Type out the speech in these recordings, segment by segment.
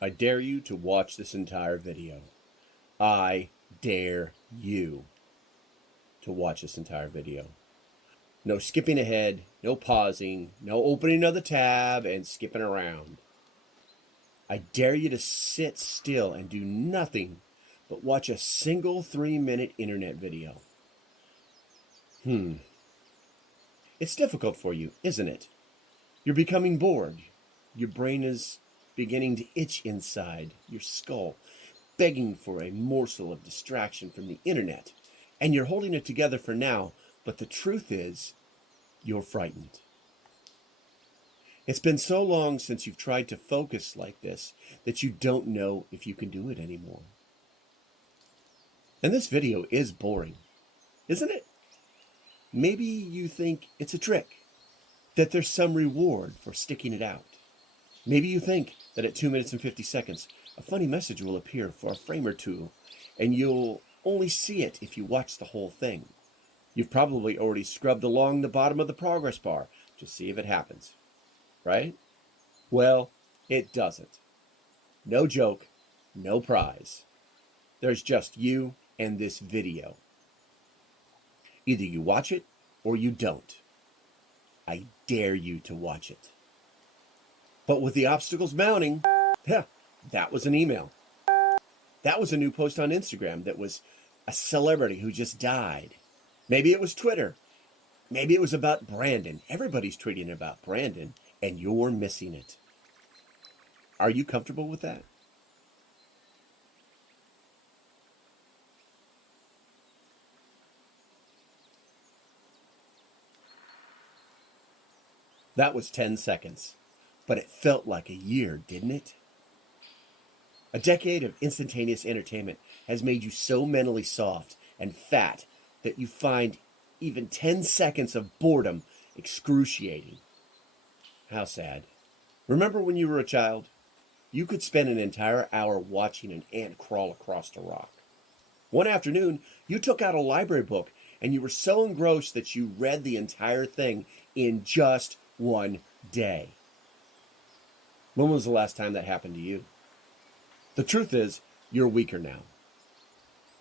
I dare you to watch this entire video. I dare you to watch this entire video. No skipping ahead, no pausing, no opening of the tab and skipping around. I dare you to sit still and do nothing but watch a single 3-minute internet video. It's difficult for you, isn't it? You're becoming bored. Your brain is beginning to itch inside your skull, begging for a morsel of distraction from the internet. And you're holding it together for now, but the truth is, you're frightened. It's been so long since you've tried to focus like this that you don't know if you can do it anymore. And this video is boring, isn't it? Maybe you think it's a trick, that there's some reward for sticking it out. Maybe you think that at 2 minutes and 50 seconds, a funny message will appear for a frame or two, and you'll only see it if you watch the whole thing. You've probably already scrubbed along the bottom of the progress bar to see if it happens, right? Well, it doesn't. No joke, no prize. There's just you and this video. Either you watch it or you don't. I dare you to watch it. But with the obstacles mounting, that was an email. That was a new post on Instagram that was a celebrity who just died. Maybe it was Twitter. Maybe it was about Brandon. Everybody's tweeting about Brandon, and you're missing it. Are you comfortable with that? That was 10 seconds, but it felt like a year, didn't it? A decade of instantaneous entertainment has made you so mentally soft and fat that you find even 10 seconds of boredom excruciating. How sad. Remember when you were a child? You could spend an entire hour watching an ant crawl across a rock. One afternoon, you took out a library book and you were so engrossed that you read the entire thing in just one day. When was the last time that happened to you? The truth is, you're weaker now.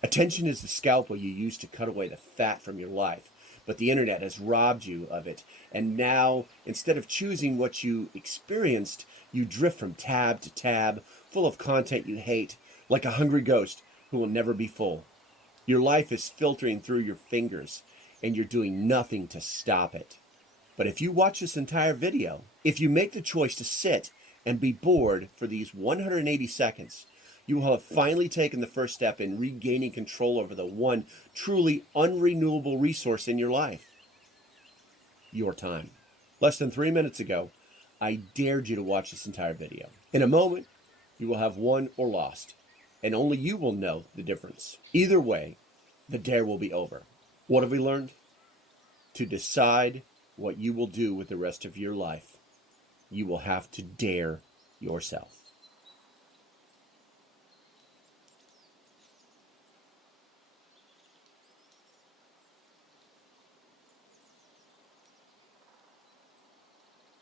Attention is the scalpel you use to cut away the fat from your life, but the internet has robbed you of it, and now, instead of choosing what you experienced, you drift from tab to tab, full of content you hate, like a hungry ghost who will never be full. Your life is filtering through your fingers, and you're doing nothing to stop it. But if you watch this entire video, if you make the choice to sit and be bored for these 180 seconds, you will have finally taken the first step in regaining control over the one truly unrenewable resource in your life: your time. Less than 3 minutes ago, I dared you to watch this entire video. In a moment, you will have won or lost, and only you will know the difference. Either way, the dare will be over. What have we learned? To decide what you will do with the rest of your life, you will have to dare yourself.